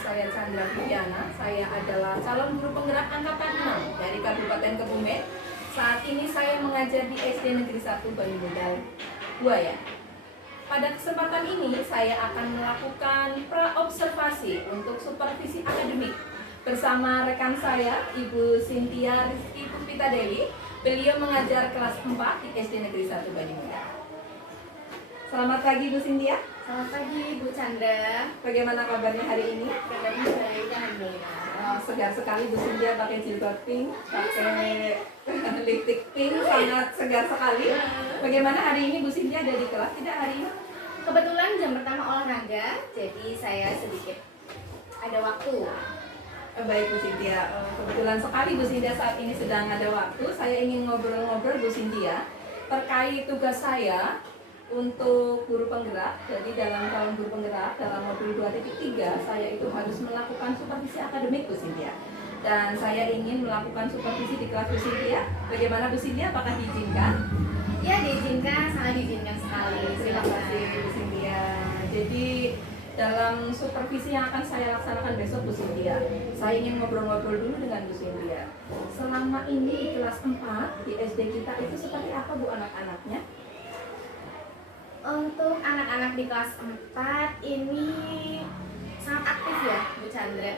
saya Chandra Viviana. Saya adalah calon guru penggerak angkatan 6 dari Kabupaten Kebumen. Saat ini saya mengajar di SD Negeri 1 Banyumodal 2 ya. Pada kesempatan ini saya akan melakukan pra-observasi untuk supervisi akademik bersama rekan saya, Ibu Cynthia Rizky Puspita Dewi. Beliau mengajar kelas 4 di SD Negeri 1 Banyumodal. Selamat pagi Bu Cynthia. Selamat pagi Bu Chandra. Bagaimana kabarnya hari ini? Kabarnya baik, alhamdulillah. Segar sekali Bu Cynthia pakai jilbab pink, pakai lipstick pink, sangat segar sekali. Bagaimana hari ini Bu Cynthia ada di kelas tidak hari ini? Kebetulan jam pertama olahraga, jadi saya sedikit ada waktu. Baik Bu Cynthia, kebetulan sekali Bu Cynthia saat ini sedang ada waktu. Saya ingin ngobrol-ngobrol Bu Cynthia terkait tugas saya untuk guru penggerak. Jadi dalam calon guru penggerak dalam modul 2.3 saya itu harus melakukan supervisi akademik Bu Cynthia. Dan saya ingin melakukan supervisi di kelas Bu Cynthia. Bagaimana Bu Cynthia? Apakah diizinkan? Ya diizinkan, sangat diizinkan sekali. Terima kasih Bu Cynthia. Jadi dalam supervisi yang akan saya laksanakan besok Bu Cynthia, saya ingin ngobrol-ngobrol dulu dengan Bu Cynthia. Selama ini di kelas 4 di SD kita itu seperti apa Bu anak-anaknya? Untuk anak-anak di kelas 4 ini sangat aktif ya Bu Chandra.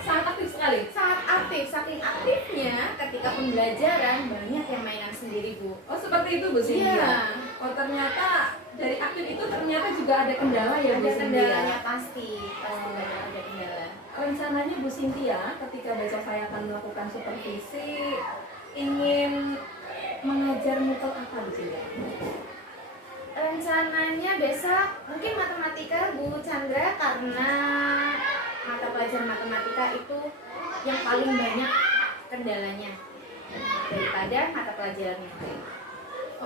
Sangat aktif sekali. Sangat aktif, saking aktifnya ketika pembelajaran banyak yang mainan sendiri Bu. Oh seperti itu Bu Cynthia. Iya. Oh ternyata dari aktif itu ternyata juga ada kendala ya Bu Ada Cynthia. kendalanya pasti banyak ada kendala. Rencananya Bu Cynthia ketika besok saya akan melakukan supervisi ingin mengajar mutel apa Bu Cynthia? Rencananya besok mungkin matematika Bu Chandra, karena mata pelajaran matematika itu yang paling banyak kendalanya daripada mata pelajaran yang lain.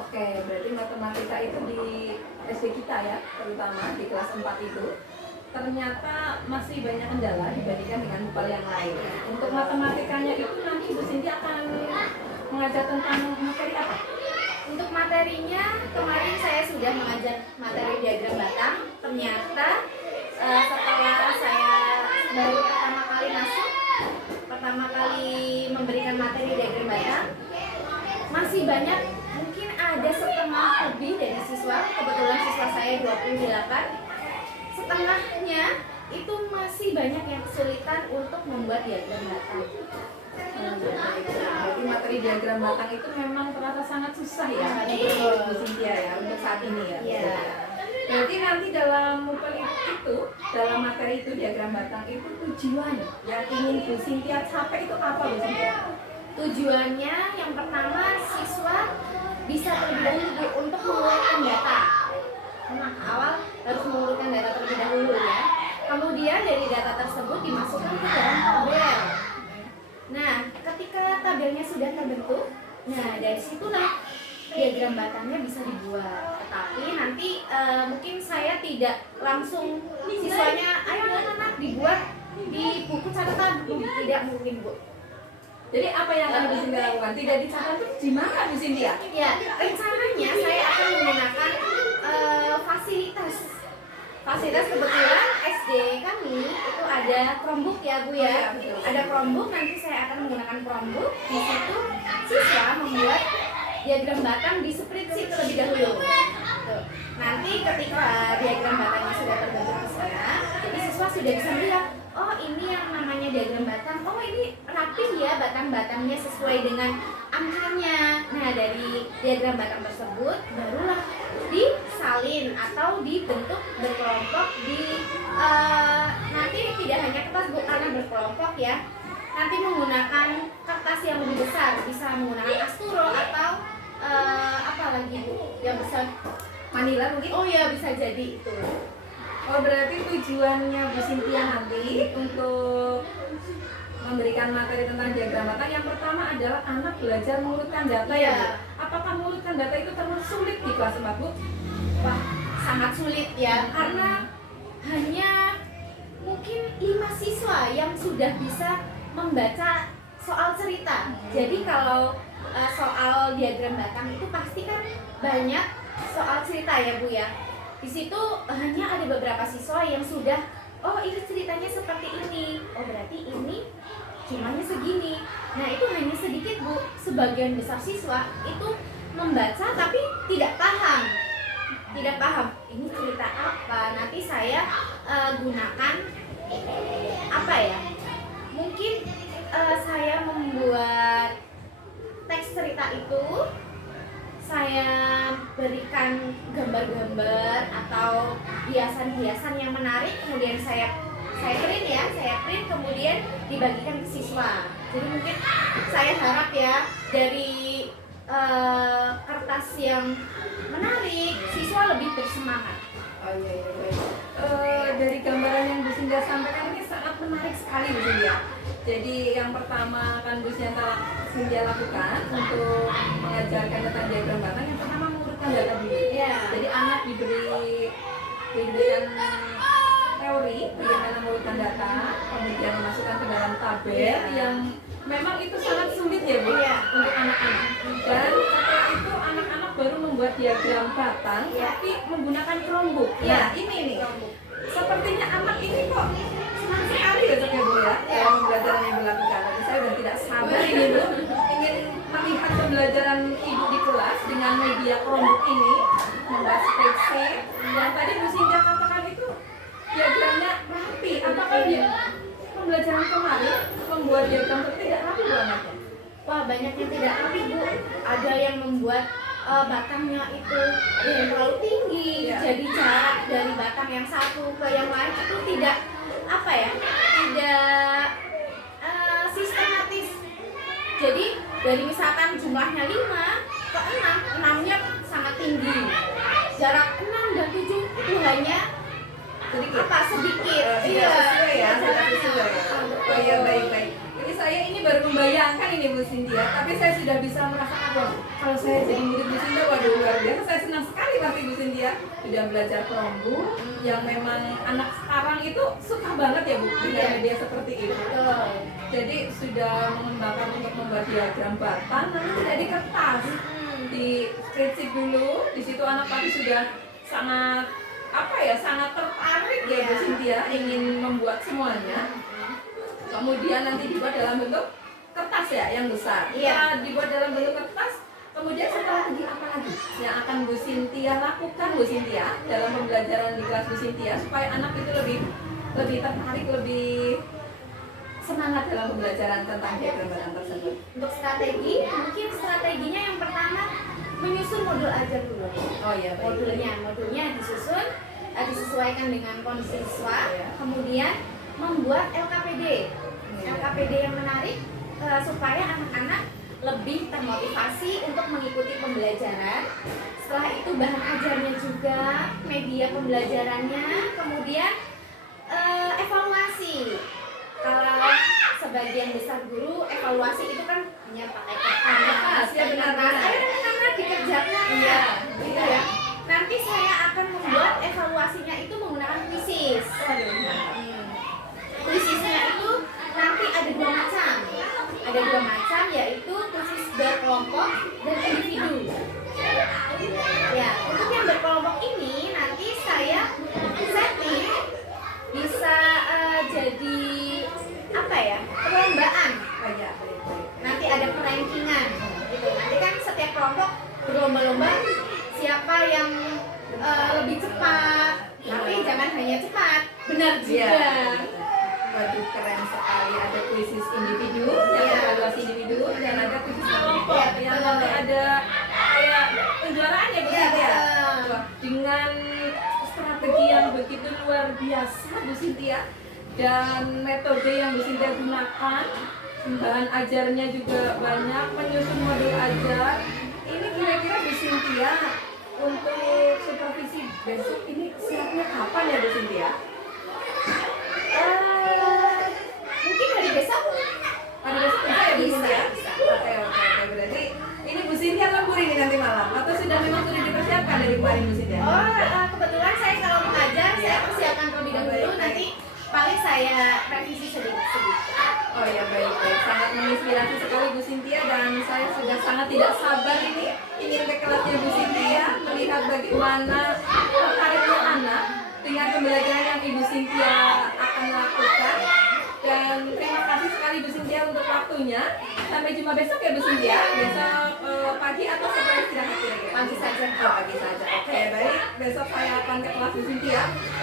Oke, berarti matematika itu di SD kita ya, terutama di kelas 4 itu ternyata masih banyak kendala dibandingkan dengan mupal yang lain. Untuk matematikanya itu nanti Bu Cynthia akan mengajar tentang materi apa? Untuk materinya, kemarin saya sudah mengajar materi diagram batang. Ternyata setelah saya baru pertama kali masuk, pertama kali memberikan materi diagram batang, masih banyak, mungkin ada setengah lebih dari siswa. Kebetulan siswa saya 28, setengahnya itu masih banyak yang kesulitan untuk membuat diagram batang. Berarti materi diagram batang itu memang terasa sangat susah ya untuk Bu Cynthia ya untuk saat ini ya. Iya. Berarti nanti dalam mupel itu, dalam materi itu diagram batang itu tujuan yang ingin Bu Cynthia capai itu apa Bu Cynthia? Tujuannya yang pertama, siswa bisa terlebih dahulu untuk mengurutkan data. Nah, awal harus mengurutkan data terlebih dahulu ya. Kemudian dari data tersebut dimasukkan ke dalam tabel. Nah, ketika tabelnya sudah terbentuk, nah dari situlah diagram batangnya bisa dibuat. Tetapi nanti mungkin saya tidak langsung siswanya, ayo anak-anak dibuat di buku catatan, tidak mungkin Bu. Jadi apa yang akan Bu Cynthia lakukan? Tidak dicatat itu gimana Bu Cynthia? Ya, rencananya saya akan menggunakan fasilitas. Kebetulan SD kami itu ada Chromebook ya Bu ya. Ada Chromebook, nanti saya akan menggunakan Chromebook. Di situ siswa membuat diagram batang di spreadsheet terlebih dahulu. Tuh. Nanti ketika diagram batangnya sudah terbentuk di sana, jadi siswa sudah bisa melihat, oh ini yang namanya diagram batang, oh ini rapih ya batang-batangnya sesuai dengan angkanya. Nah dari diagram batang tersebut barulah disalin atau dibentuk berkelompok di nanti tidak hanya kertas Bu, karena berkelompok ya. Nanti menggunakan kertas yang lebih besar, bisa menggunakan asturo atau apa lagi Bu yang besar, Manila mungkin? oh ya bisa jadi itu. Oh berarti tujuannya Bu Cynthia nanti untuk memberikan materi tentang diagram batang yang pertama adalah anak belajar mengurutkan data ya Bu. Apakah mengurutkan data itu terlalu sulit di kelas 4 Bu? Wah, sangat sulit ya, karena hanya mungkin 5 siswa yang sudah bisa membaca soal cerita. Jadi kalau soal diagram batang itu pasti kan banyak soal cerita ya Bu ya. Di situ hanya ada beberapa siswa yang sudah oh ini ceritanya seperti ini, oh berarti ini jumlahnya segini. Nah itu hanya sedikit Bu, sebagian besar siswa itu membaca tapi tidak paham, ini cerita apa. Nanti saya gunakan apa ya, mungkin saya membuat teks cerita itu, saya berikan gambar-gambar atau hiasan-hiasan yang menarik, kemudian saya print kemudian dibagikan ke siswa. Jadi mungkin saya harap ya dari kertas yang menarik siswa lebih bersemangat. Oh iya iya baik. Dari gambaran yang Bu Sinda sampaikan ini sangat menarik sekali Bu Sinda. Jadi yang pertama akan Bu Sinda lakukan untuk mengajarkan tentang diagram batang, yang pertama mengurutkan data dulu. Ya. Jadi anak diberikan teori bagaimana mengurutkan data, kemudian memasukkan ke dalam tabel yang memang itu sangat sulit ya Bu untuk anak-anak. Dan setelah itu anak-anak baru membuat diagram batang tapi menggunakan Chromebook. Nah ini nih, sepertinya anak ini kok senang sekali ya Bu ya dalam pembelajaran yang dilakukan. Saya sudah tidak sabar ini Bu, ingin melihat pembelajaran Ibu di kelas dengan media Chromebook ini, membuat spreadsheet yang tadi Bu Sinda katakan itu diagramnya rapi. Apakah dia pembelajaran kemarin membuat diagram tidak rapi Bu anaknya? Wah banyak yang tidak rapi Bu, ada yang membuat batangnya itu yang terlalu tinggi, jadi jarak dari batang yang satu ke yang lain itu tidak apa ya, tidak sistematis. Jadi dari misalkan jumlahnya 5 ke 6, 6-nya sangat tinggi, jarak 6 dan 7 itu hanya sedikit. Tidak sesuai ya, tidak jaraknya. sesuai. Oh iya baik. Jadi saya ini baru membayangkan ini Bu Cynthia, tapi saya sudah bisa merasakan bahwa kalau saya jadi murid Bu Cynthia, waduh luar biasa, saya senang sekali pasti Bu Cynthia sudah belajar Chromebook yang memang anak sekarang itu suka banget ya Bu dengan media seperti itu. Jadi sudah mengembangkan untuk membuat diagram batang, nanti tidak di kertas, di spreadsheet dulu. Di situ anak tadi sudah sangat sangat tertarik ya Bu Cynthia ingin membuat semuanya. Kemudian nanti dibuat dalam bentuk kertas ya yang besar. Setelah dibuat dalam bentuk kertas, kemudian setelah itu apa lagi yang akan Bu Cynthia lakukan Bu Cynthia dalam pembelajaran di kelas Bu Cynthia supaya anak itu lebih tertarik, lebih semangat dalam pembelajaran tentang diagram batang tersebut. Untuk strategi, mungkin strateginya yang pertama menyusun modul ajar dulu. Oh iya baik. Modulnya disusun, disesuaikan dengan kondisi siswa, kemudian membuat LKPD yang menarik supaya anak-anak lebih termotivasi untuk mengikuti pembelajaran. Setelah itu bahan ajarnya juga, media pembelajarannya, kemudian evaluasi. Kalau sebagian besar guru evaluasi itu kan hanya pakai kertas, ayo anak-anak dikerjakan, gitu ya. Nanti saya akan membuat evaluasinya itu menggunakan quizzes. Quizesnya itu nanti ada dua macam, yaitu quizzes berkelompok dan individu. Ya, untuk yang berkelompok ini nanti saya setting bisa jadi perlombaan. Nanti ada perankingan gitu. Nanti kan setiap kelompok berlomba-lomba siapa yang lebih cepat. Tapi jangan hanya cepat, benar juga. Waduh keren sekali, ada kuisis individu yang evaluasi individu dan ada kuisis kelompok yang nanti ada kayak kejuaraan ya Bu Cynthia. Dengan strategi yang begitu luar biasa Bu Cynthia dan metode yang Bu Cynthia gunakan, bahan ajarnya juga banyak, penyusun modul ajar. Ini kira-kira Bu Cynthia untuk supervisi besok ini siapnya kapan ya Bu Cynthia? Mungkin hari besok bisa ya Bu Cynthia? Oke, berarti ini Bu Cynthia lembur ini nanti malam atau sudah dipersiapkan dari kemarin Bu Cynthia? Kebetulan saya kalau mengajar saya persiapkan terlebih dahulu, nanti paling saya revisi sedikit. Oh ya baik, sangat menginspirasi sekali Bu Cynthia dan saya sudah sangat tidak sabar ini ingin ke kelasnya Bu Cynthia melihat bagaimana tertariknya anak dengan pembelajaran yang Ibu Cynthia lakukan. Dan terima kasih sekali Bu Cynthia untuk waktunya. Sampai jumpa besok ya Bu Cynthia. Besok pagi atau setelah istirahat kira-kira? Pagi saja. Oh, pagi saja. Oke, baik. Besok saya akan ke kelas Bu Cynthia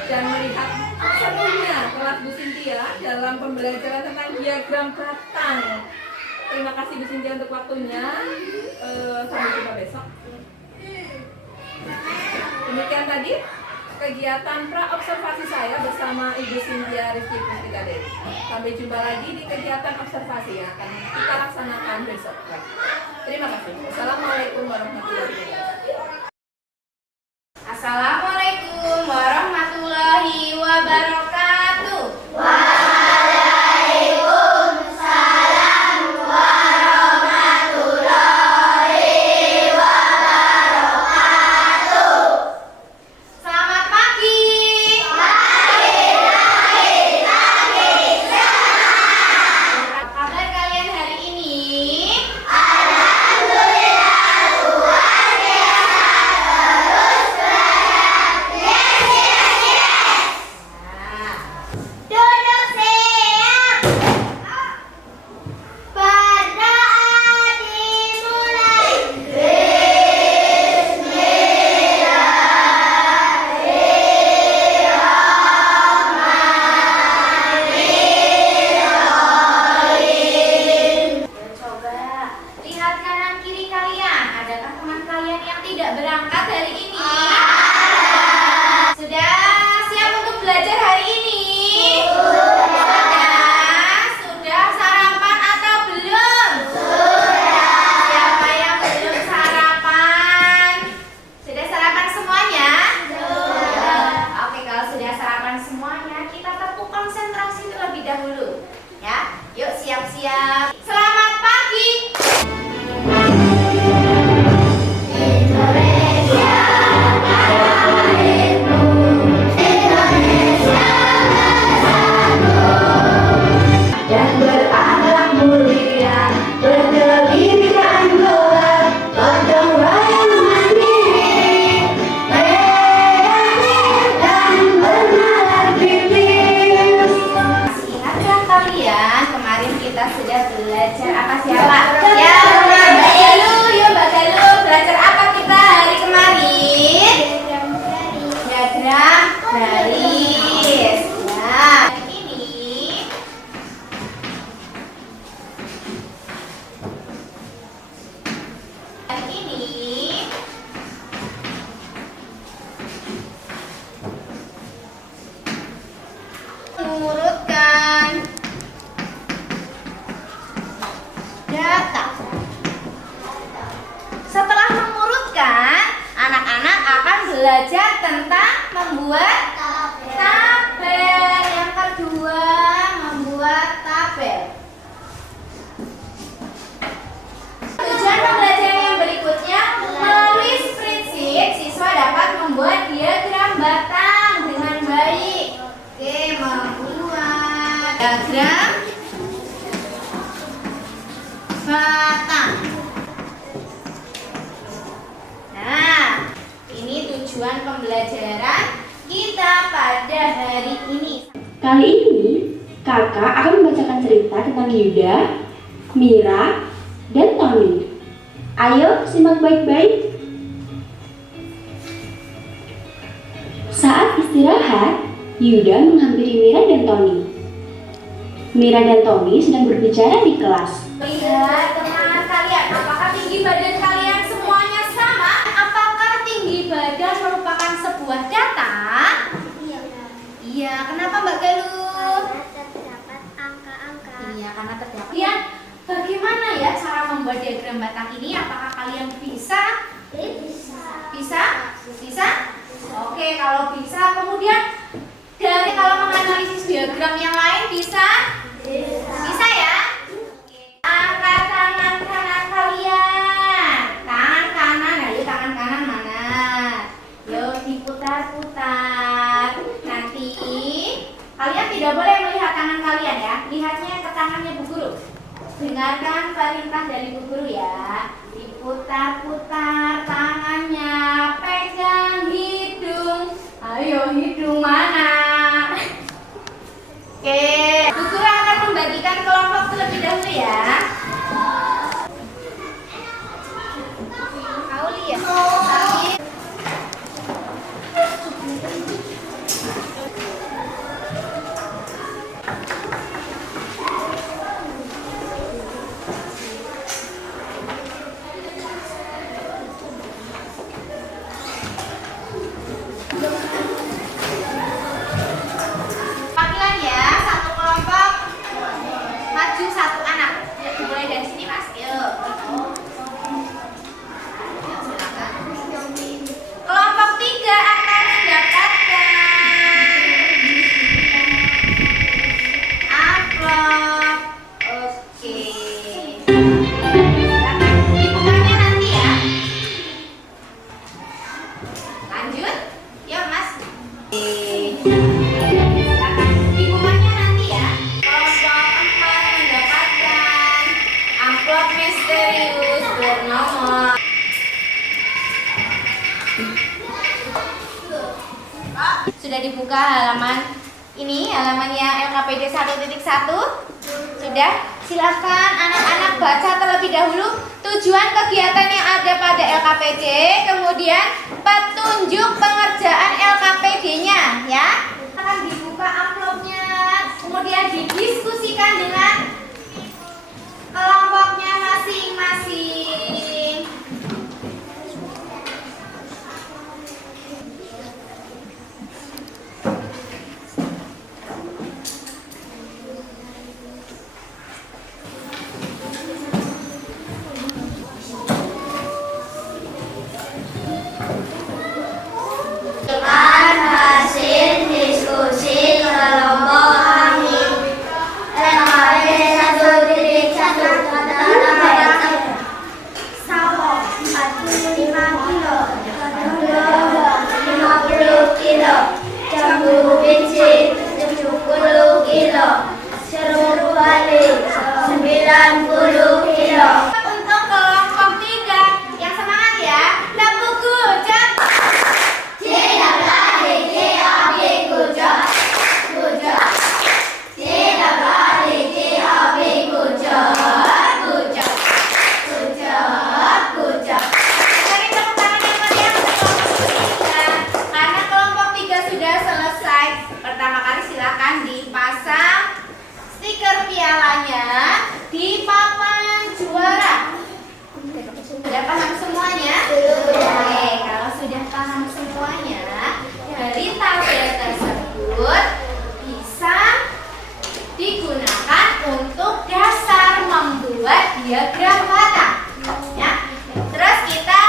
dan melihat serunya kelas Bu Cynthia dalam pembelajaran tentang diagram batang. Terima kasih Bu Cynthia untuk waktunya. Sampai jumpa besok. Demikian tadi kegiatan pra-observasi saya bersama Ibu Cynthia Rizky Pustika Dewi. Sampai jumpa lagi di kegiatan observasi yang akan kita laksanakan besok. Terima kasih. Assalamualaikum warahmatullahi wabarakatuh. Assalamualaikum warahmatullahi wabarakatuh. Selamat pagi. Apa kabar kalian hari ini? Duduk siap. Berdoa dimulai. Coba lihat kanan kiri kalian. Adakah teman kalian yang tidak berangkat hari ini? Sudah siap untuk belajar hari ini? Sudah sarapan atau belum? Siapa yang belum sarapan? Sudah sarapan semuanya? Oke, kalau sudah sarapan semuanya, kita tetap konsentrasi terlebih dahulu. Ya, yuk siap-siap. Selamat pagi. Dan berakhlak mulia, berpendidikan luar, gotong royong mandiri, kreatif dan bernalar pipis. Ingatkah kalian kemarin kita sudah belajar apa siapa? Ya, Mbak Galuh, yuk Mbak Galuh, belajar apa kita hari kemarin? Diagram garis. Nah, ini mengurutkan data. Setelah mengurutkan, anak-anak akan belajar tentang membuat tabel. Yang kedua, membuat tabel. Tujuan pembelajaran yang berikutnya, melalui spreadsheet, siswa dapat membuat diagram batang dengan baik. Oke, membuat diagram batang. Nah, ini tujuan pembelajaran kita pada hari ini. Kali ini, kakak akan membacakan cerita tentang Yuda, Mira, dan Tony. Ayo, simak baik-baik. Saat istirahat, Yuda menghampiri Mira dan Tony. Mira dan Tony sedang berbicara di kelas. Lihat teman kalian, apakah tinggi badan kalian semuanya sama? Apakah tinggi badan merupakan sebuah data? Iya, kenapa Mbak Galuh? Terdapat angka-angka. Iya, karena terdapat. Lihat, bagaimana ya cara membuat diagram batang ini? Apakah kalian bisa? Bisa? Bisa? Oke, kalau bisa, kemudian dari kalau menganalisis diagram yang lain bisa? Bisa ya? Angkat tangan kanan kalian. Tangan kanan, ayo tangan kanan mana? Yuk diputar-putar. Nanti kalian tidak boleh melihat tangan kalian ya. Lihatnya ke tangannya Bu Guru. Dengarkan perintah dari Bu Guru ya. Diputar-putar tangannya, pegang hidung. Ayo hidung mana? Oke, Bu Guru akan membagikan kelompok terlebih dahulu ya. Auli ya. Panggilan ya, satu kelompok maju satu anak. Mulai dari sini Mas, yuk. Silakan. Kelompok 3 akan mendapatkan amplop. Oke. Silakan. Dibukanya nanti ya. Lanjut. Yuk Mas. Oke. Silakan. Dibukanya nanti ya. Kelompok 4 mendapatkan amplop misterius bernomor. Sudah dibuka halaman ini, halamannya LKPD 1.1. Sudah, silakan anak-anak baca terlebih dahulu tujuan kegiatan yang ada pada LKPD, kemudian petunjuk pengerjaan LKPD-nya ya. Akan dibuka amplopnya, kemudian didiskusikan dengan kelompoknya masing-masing. Dengan hasil diskusi kelompok kami LKPD 1.1 adalah sawo 45 kilo, kedua 50 kilo, jambu biji 70 kilo, seluruh balik 90 kilo. Untuk kelompok 3 yang semangat ya, tepuk gojek. Beri tepuk tangan yang meriah untuk kelompok 3. Karena kelompok 3 sudah selesai. Pertama kali silakan dipasang stiker pialanya di papan juara. Sudah paham semuanya? Oke, kalau sudah paham semuanya, dari tabel tersebut bisa digunakan untuk dasar membuat diagram batang. Ya. Terus kita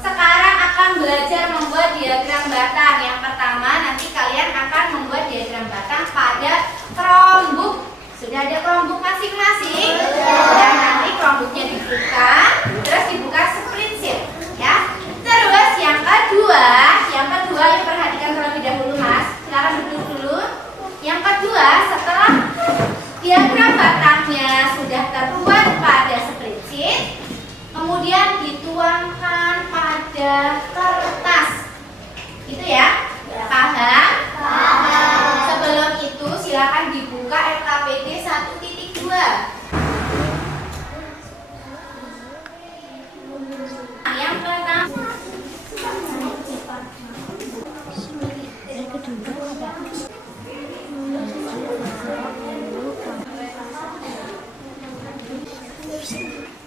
sekarang akan belajar membuat diagram batang. Yang pertama nanti kalian akan membuat diagram batang pada kerombuk. Sudah ada kerombuk masing-masing. Dan nanti kerombuknya dibuka, terus dibuka split sheet, ya. Terus yang kedua ini perhatikan terlebih dahulu Mas. Silakan duduk dulu. Yang kedua, setelah diagram batangnya sudah terbuat pada split sheet, kemudian dituangkan pada kertas. Itu ya? Paham? Paham. Sebelum itu silakan dibuka LKPD 1.2. Yang pertama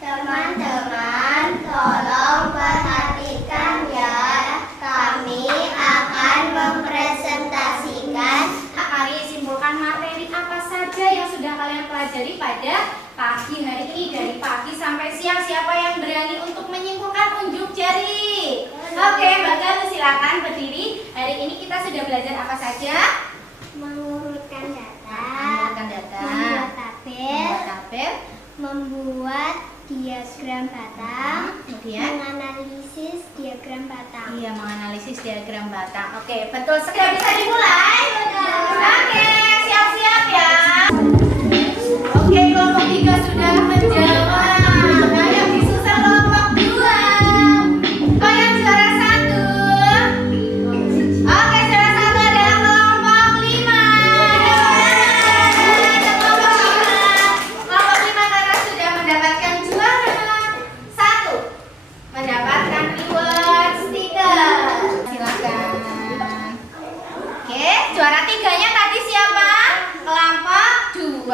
Teman-teman, tolong perhatikan ya. Kami akan mempresentasikan. kalian simpulkan materi apa saja yang sudah kalian pelajari pada pagi hari ini. Dari pagi sampai siang, siapa yang berani untuk menyimpulkan? Unjuk jari. Oke, Mbak Galuh silakan berdiri. Hari ini kita sudah belajar apa saja? Mengurutkan data, Mengurutkan data, membuat tabel, membuat tabel, membuat diagram batang, kemudian menganalisis diagram batang. iya, menganalisis diagram batang. Oke, betul sekali. Bisa dimulai? Oke, siap-siap ya. Oke, kelompok 3 sudah menjawab. Nah, yang disusul kelompok 2. Oh, yang juara 1. Oke, juara 1 adalah kelompok 5. 2.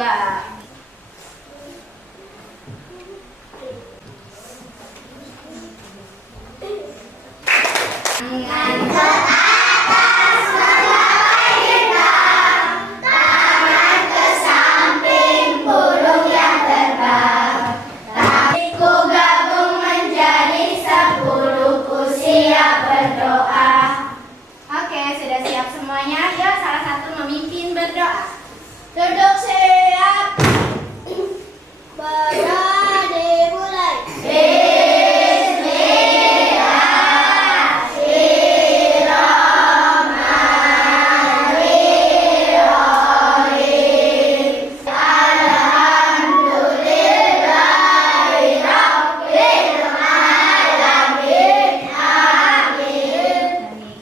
Oke, sudah siap semuanya. Yuk, salah satu memimpin berdoa. Duduk siap. Berdoa dimulai.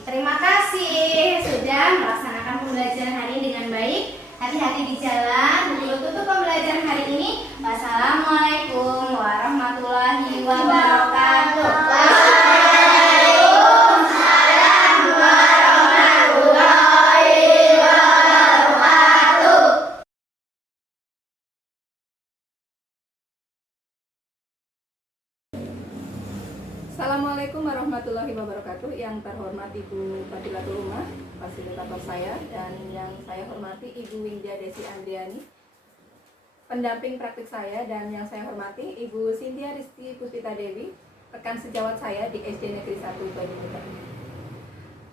Terima kasih sudah melaksanakan pembelajaran hari ini dengan baik. Hati-hati di jalan. Untuk tutup pembelajaran hari ini. Wassalamualaikum warahmatullahi wabarakatuh. Assalamualaikum warahmatullahi wabarakatuh. Yang terhormat Ibu Fadilatul Umah, fasilitator saya, dan yang saya hormati Ibu Wingja Desi Andriani, pendamping praktik saya, dan yang saya hormati Ibu Cynthia Risti Puspita Dewi, rekan sejawat saya di SD Negeri 1 Banyuwangi.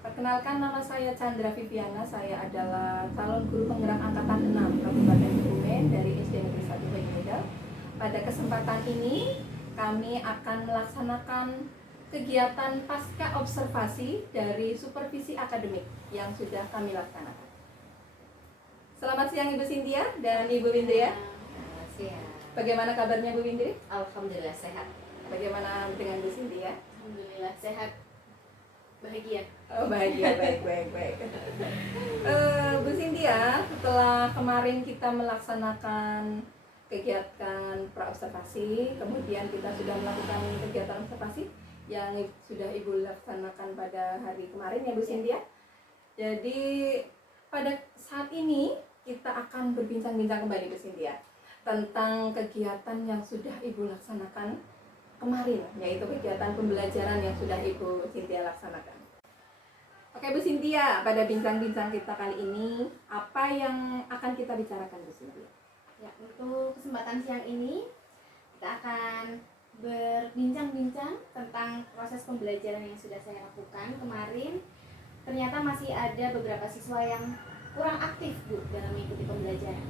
Perkenalkan, nama saya Chandra Viviana. Saya adalah calon guru penggerak angkatan 6 Kabupaten Kebumen dari SD Negeri 1 Banyuwangi. Pada kesempatan ini kami akan melaksanakan kegiatan pasca observasi dari supervisi akademik yang sudah kami laksanakan. Selamat siang Ibu Cynthia dan Ibu Windria. Siap. Bagaimana kabarnya Bu Windri? Alhamdulillah sehat. Bagaimana dengan Bu Cynthia? Alhamdulillah sehat. Bahagia. Oh bahagia, baik. Bu Cynthia, setelah kemarin kita melaksanakan kegiatan praobservasi, kemudian kita sudah melakukan kegiatan observasi yang sudah Ibu laksanakan pada hari kemarin ya Bu Cynthia. Jadi pada saat ini kita akan berbincang-bincang kembali Bu Cynthia tentang kegiatan yang sudah Ibu laksanakan kemarin, yaitu kegiatan pembelajaran yang sudah Ibu Cynthia laksanakan. Oke Bu Cynthia, pada bincang-bincang kita kali ini apa yang akan kita bicarakan Bu Cynthia? Ya, untuk kesempatan siang ini kita akan berbincang-bincang tentang proses pembelajaran yang sudah saya lakukan kemarin. Ternyata masih ada beberapa siswa yang kurang aktif Bu dalam mengikuti pembelajaran.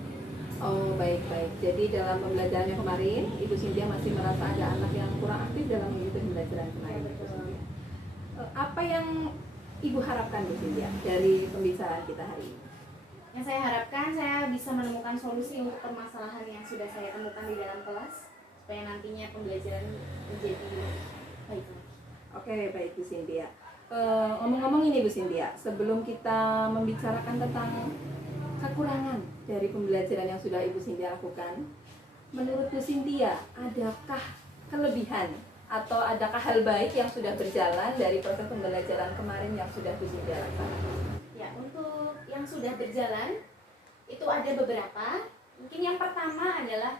Oh baik. Jadi dalam pembelajaran yang kemarin, Ibu Cynthia masih merasa ada anak yang kurang aktif dalam mengikuti pembelajaran kemarin. Ya, betul. Apa yang Ibu harapkan Bu Cynthia dari pembicaraan kita hari ini? Yang saya harapkan saya bisa menemukan solusi untuk permasalahan yang sudah saya temukan di dalam kelas supaya nantinya pembelajaran menjadi baik lagi. Oke baik Bu Cynthia. Ngomong-ngomong ini Bu Cynthia, sebelum kita membicarakan tentang kekurangan dari pembelajaran yang sudah Ibu Cynthia lakukan, menurut Bu Cynthia adakah kelebihan atau adakah hal baik yang sudah berjalan dari proses pembelajaran kemarin yang sudah Bu Cynthia laksanakan? Ya, untuk yang sudah berjalan itu ada beberapa. Mungkin yang pertama adalah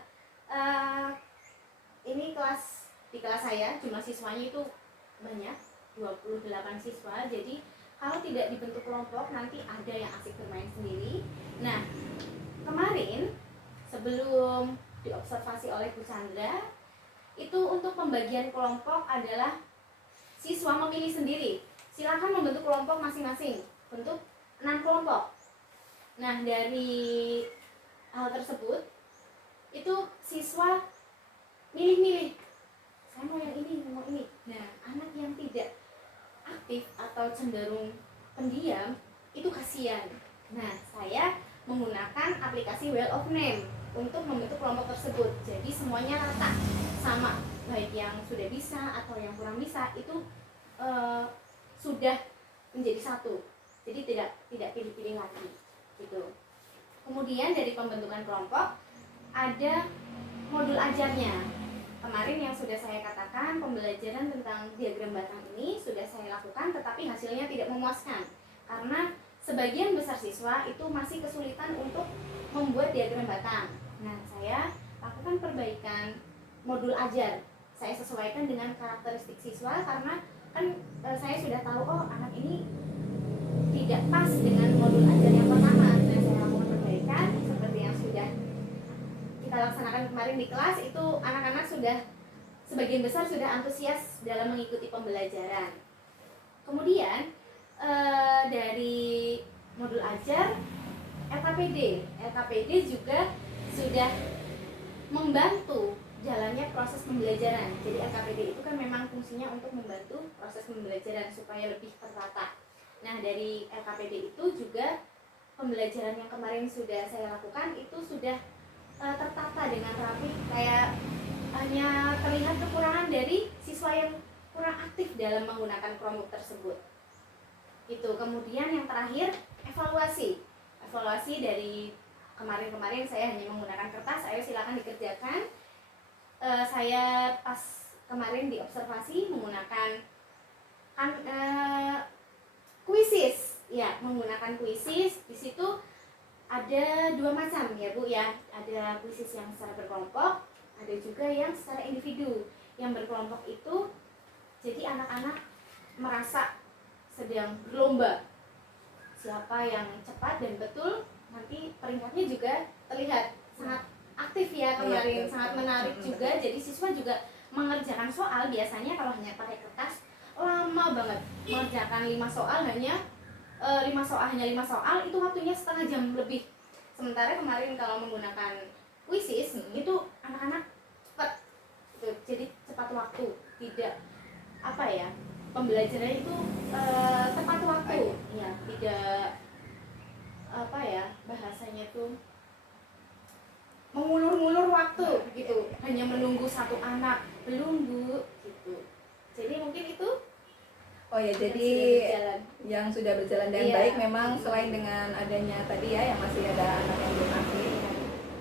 ini di kelas saya jumlah siswanya itu banyak, 28 siswa. Jadi kalau tidak dibentuk kelompok nanti ada yang asik bermain sendiri. Nah, kemarin sebelum diobservasi oleh Bu Chandra, itu untuk pembagian kelompok adalah siswa memilih sendiri. Silakan membentuk kelompok masing-masing, bentuk 6 kelompok. Nah, dari hal tersebut itu siswa milih-milih, saya mau yang ini, mau ini. Nah, anak yang tidak aktif atau cenderung pendiam itu kasihan. Nah, saya menggunakan aplikasi Wheel of Name untuk membentuk kelompok tersebut. Jadi semuanya rata, sama, baik yang sudah bisa atau yang kurang bisa itu sudah menjadi satu. Jadi tidak pilih-pilih lagi gitu. Kemudian dari pembentukan kelompok ada modul ajarnya. Kemarin yang sudah saya katakan, pembelajaran tentang diagram batang ini sudah saya lakukan, tetapi hasilnya tidak memuaskan karena sebagian besar siswa itu masih kesulitan untuk membuat diagram batang. Nah, saya lakukan perbaikan modul ajar. Saya sesuaikan dengan karakteristik siswa karena kan saya sudah tahu oh anak ini tidak pas dengan modul ajar yang pertama. Nah, saya lakukan perbaikan seperti yang sudah kita laksanakan kemarin di kelas. Itu anak-anak sudah sebagian besar sudah antusias dalam mengikuti pembelajaran. Kemudian dari modul ajar LKPD juga sudah membantu jalannya proses pembelajaran. Jadi LKPD itu kan memang fungsinya untuk membantu proses pembelajaran supaya lebih tertata. Nah, dari LKPD itu juga pembelajaran yang kemarin sudah saya lakukan itu sudah tertata dengan rapi, kayak hanya terlihat kekurangan dari siswa yang kurang aktif dalam menggunakan Chromebook tersebut. Itu. Kemudian yang terakhir, evaluasi dari kemarin saya hanya menggunakan kertas. Ayo silakan dikerjakan. Saya pas kemarin di observasi menggunakan kuisis, ya, menggunakan kuisis. Di situ ada dua macam ya Bu ya. Ada kuisis yang secara berkelompok, ada juga yang secara individu. Yang berkelompok itu jadi anak-anak merasa sedang berlomba. Siapa yang cepat dan betul, nanti peringkatnya juga terlihat sangat aktif ya kemarin, sangat menarik juga. Jadi siswa juga mengerjakan soal, biasanya kalau hanya pakai kertas lama banget mengerjakan 5 soal, hanya 5 soal itu waktunya setengah jam lebih. Sementara kemarin kalau menggunakan kuisis itu anak-anak cepat gitu, jadi cepat waktu, tidak pembelajarannya itu tepat waktu ya, tidak bahasanya itu mengulur-ngulur waktu gitu, hanya menunggu satu anak belum Bu gitu. Jadi mungkin itu Jadi yang sudah berjalan dengan baik memang selain dengan adanya tadi ya yang masih ada anak yang belum aktif.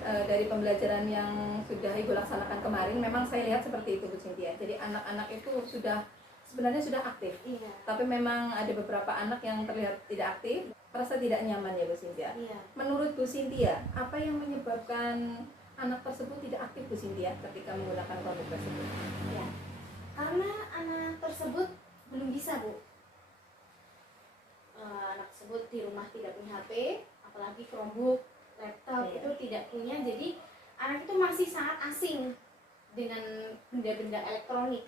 Dari pembelajaran yang sudah Ibu laksanakan kemarin memang saya lihat seperti itu Bu Cynthia. Jadi anak-anak itu sebenarnya sudah aktif. Tapi memang ada beberapa anak yang terlihat tidak aktif, merasa tidak nyaman ya Bu Cynthia. Menurut Bu Cynthia, apa yang menyebabkan anak tersebut tidak aktif Bu Cynthia ketika menggunakan Chromebook tersebut? Ya, karena anak tersebut belum bisa Bu. Anak tersebut di rumah tidak punya HP, apalagi Chromebook, laptop itu tidak punya. Jadi anak itu masih sangat asing dengan benda-benda elektronik.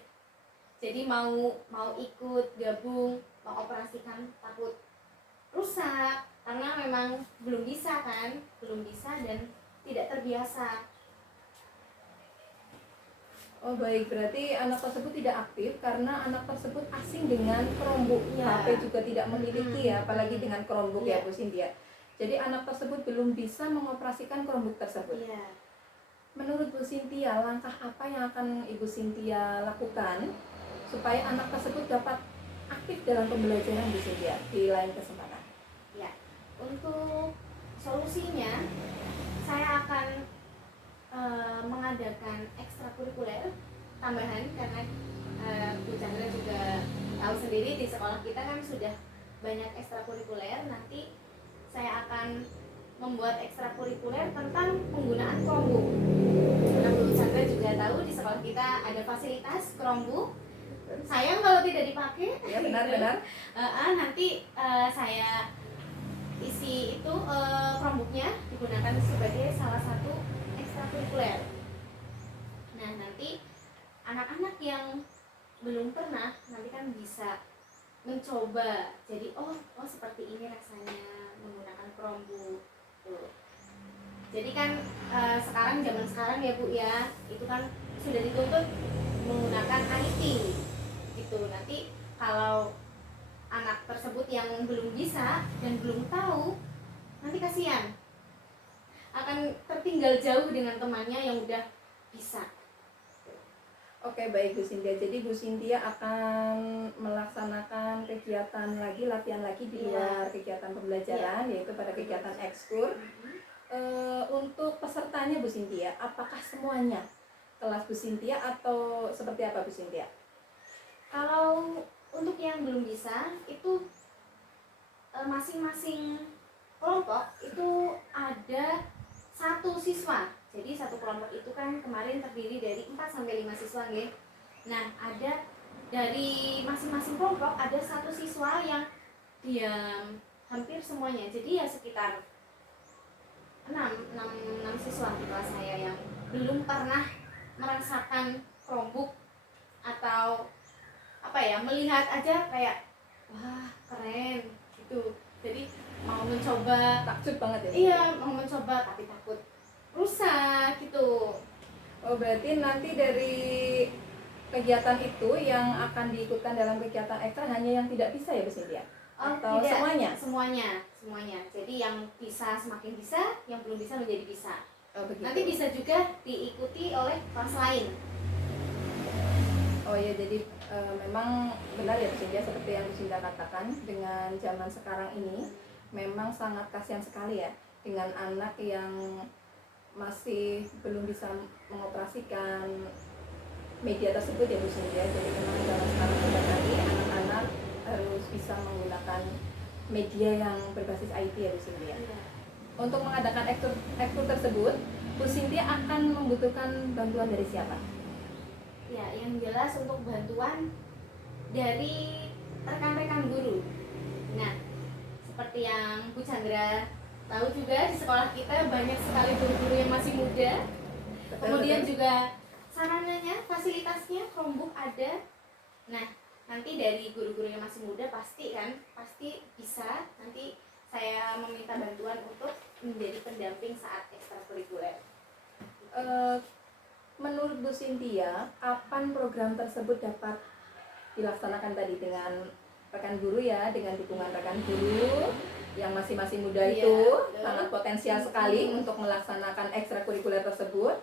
Jadi mau ikut gabung, mau operasikan takut rusak karena memang belum bisa dan tidak terbiasa. Oh baik, berarti anak tersebut tidak aktif karena anak tersebut asing dengan Chromebook. HP juga tidak memiliki ya, apalagi dengan Chromebook ya Bu Cynthia. Jadi anak tersebut belum bisa mengoperasikan Chromebook tersebut. Menurut Bu Cynthia, langkah apa yang akan Ibu Cynthia lakukan supaya anak tersebut dapat aktif dalam pembelajaran Bu Cynthia di lain kesempatan? Ya, untuk solusinya saya akan mengadakan ekstrakurikuler tambahan karena Bu Chandra juga tahu sendiri di sekolah kita kan sudah banyak ekstrakurikuler. Nanti saya akan membuat ekstrakurikuler tentang penggunaan Chromebook. Karena Bu Chandra juga tahu di sekolah kita ada fasilitas Chromebook. Sayang kalau tidak dipakai. Ya benar-benar. Nanti saya isi itu Chromebooknya digunakan sebagai salah satu ekstrakurikuler. Nah, nanti anak-anak yang belum pernah nanti kan bisa mencoba. Jadi oh seperti ini rasanya menggunakan Chromebook. Tuh. Jadi kan zaman sekarang ya Bu ya, itu kan sudah dituntut menggunakan IT. Gitu. Nanti kalau anak tersebut yang belum bisa dan belum tahu, nanti kasihan, akan tertinggal jauh dengan temannya yang udah bisa. Oke baik Bu Cynthia, jadi Bu Cynthia akan melaksanakan kegiatan lagi, latihan lagi di luar kegiatan pembelajaran, yaitu pada kegiatan ekskur. Untuk pesertanya Bu Cynthia, apakah semuanya kelas Bu Cynthia atau seperti apa Bu Cynthia? Kalau untuk yang belum bisa itu masing-masing kelompok itu ada 1 siswa. Jadi satu kelompok itu kan kemarin terdiri dari 4 sampai 5 siswa, nggih. Nah, ada dari masing-masing kelompok ada 1 siswa yang diam hampir semuanya. Jadi ya sekitar 6 siswa di kelas saya yang belum pernah merasakan Chromebook atau apa ya, melihat aja kayak wah keren gitu. Jadi mau mencoba, Takjub banget ya. iya mau mencoba tapi takut rusak gitu. Oh, berarti nanti dari kegiatan itu yang akan diikutkan dalam kegiatan ekstra hanya yang tidak bisa ya Bu Cynthia? Atau tidak, semuanya? semuanya. Jadi yang bisa semakin bisa, yang belum bisa menjadi bisa. Oh, begitu. Nanti bisa juga diikuti oleh kelas lain. Oh ya, jadi memang benar ya Bu Cynthia, seperti yang Bu Cynthia katakan, dengan zaman sekarang ini memang sangat kasihan sekali ya dengan anak yang masih belum bisa mengoperasikan media tersebut ya Bu Cynthia. Jadi memang zaman sekarang sudah tadi anak-anak harus bisa menggunakan media yang berbasis IT ya Bu Cynthia. Untuk mengadakan ekstur tersebut, Bu Cynthia akan membutuhkan bantuan dari siapa? Ya, yang jelas untuk bantuan dari rekan-rekan guru. Nah, seperti yang Bu Chandra tahu juga, di sekolah kita banyak sekali guru-guru yang masih muda. Kemudian juga sarananya, fasilitasnya, Chromebook ada. Nah, nanti dari guru-guru yang masih muda pasti bisa. Nanti saya meminta bantuan untuk menjadi pendamping saat ekstrakurikuler. Menurut Bu Cynthia, kapan program tersebut dapat dilaksanakan tadi dengan rekan guru ya, dengan dukungan rekan guru yang masih muda Iya, itu betul. sangat potensial sekali untuk melaksanakan ekstrakurikuler tersebut.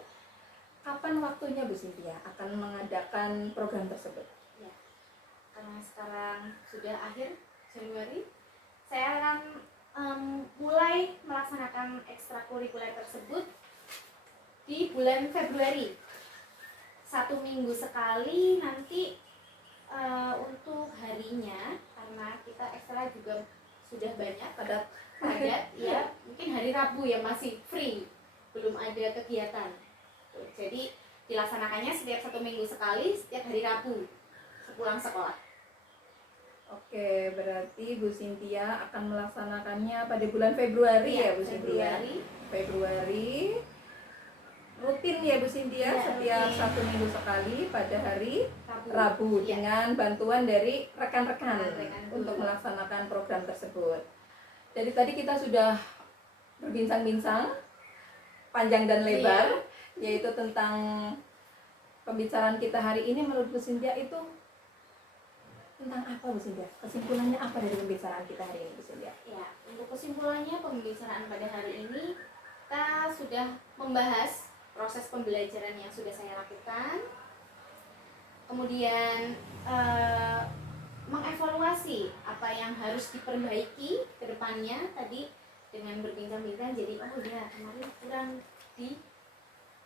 Kapan waktunya Bu Cynthia akan mengadakan program tersebut? Ya, karena sekarang sudah akhir Januari, saya akan mulai melaksanakan ekstrakurikuler tersebut di bulan Februari. 1 minggu sekali nanti untuk harinya, karena kita ekstra juga sudah banyak padat ya, mungkin hari Rabu ya masih free, belum ada kegiatan. Tuh, jadi dilaksanakannya setiap 1 minggu sekali, setiap hari Rabu sepulang sekolah. Oke, berarti Bu Cynthia akan melaksanakannya pada bulan Februari ya Bu Cynthia. Februari rutin ya Bu Cynthia, Ya, setiap rutin. 1 minggu sekali pada hari Rabu. Rabu Ya. dengan bantuan dari rekan-rekan Rekan-rekan untuk guru. melaksanakan program tersebut. Jadi tadi kita sudah berbincang-bincang panjang dan lebar, yaitu tentang pembicaraan kita hari ini. Menurut Bu Cynthia itu tentang apa Bu Cynthia? Kesimpulannya apa dari pembicaraan kita hari ini Bu Cynthia? Ya, untuk kesimpulannya pembicaraan pada hari ini kita sudah membahas proses pembelajaran yang sudah saya lakukan, kemudian mengevaluasi apa yang harus diperbaiki ke depannya tadi dengan berbincang-bincang. Jadi oh ya kemarin kurang di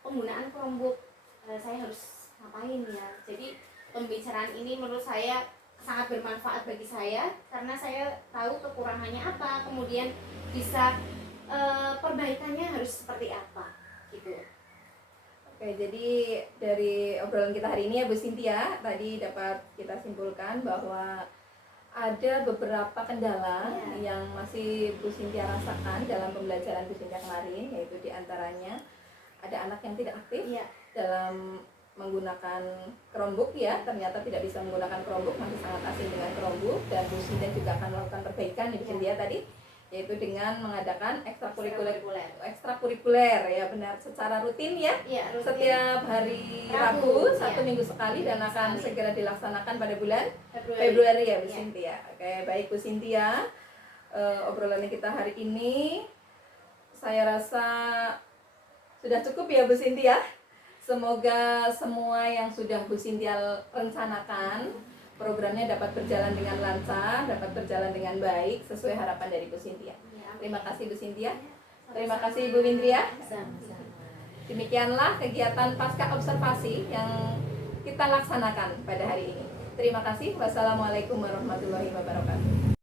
penggunaan Chromebook, saya harus ngapain ya. Jadi pembicaraan ini menurut saya sangat bermanfaat bagi saya karena saya tahu kekurangannya apa, kemudian bisa perbaikannya harus seperti apa gitu. Oke, jadi dari obrolan kita hari ini ya Bu Cynthia, tadi dapat kita simpulkan bahwa ada beberapa kendala yang masih Bu Cynthia rasakan dalam pembelajaran Bu Cynthia kemarin, yaitu diantaranya ada anak yang tidak aktif dalam menggunakan Chromebook ya, ternyata tidak bisa menggunakan Chromebook, masih sangat asing dengan Chromebook, dan Bu Cynthia juga akan melakukan perbaikan Bu Cynthia tadi, yaitu dengan mengadakan ekstrakurikuler ya, benar, secara rutin ya, rutin. setiap hari Rabu 1 minggu sekali, dan akan segera dilaksanakan pada bulan Februari ya Bu Cynthia. Oke, baik Bu Cynthia, obrolan kita hari ini saya rasa sudah cukup ya Bu Cynthia. Semoga semua yang sudah Bu Cynthia rencanakan programnya dapat berjalan dengan lancar, dapat berjalan dengan baik sesuai harapan dari Bu Cynthia. Terima kasih Bu Cynthia. Terima kasih Bu Windria. Demikianlah kegiatan pasca observasi yang kita laksanakan pada hari ini. Terima kasih. Wassalamualaikum warahmatullahi wabarakatuh.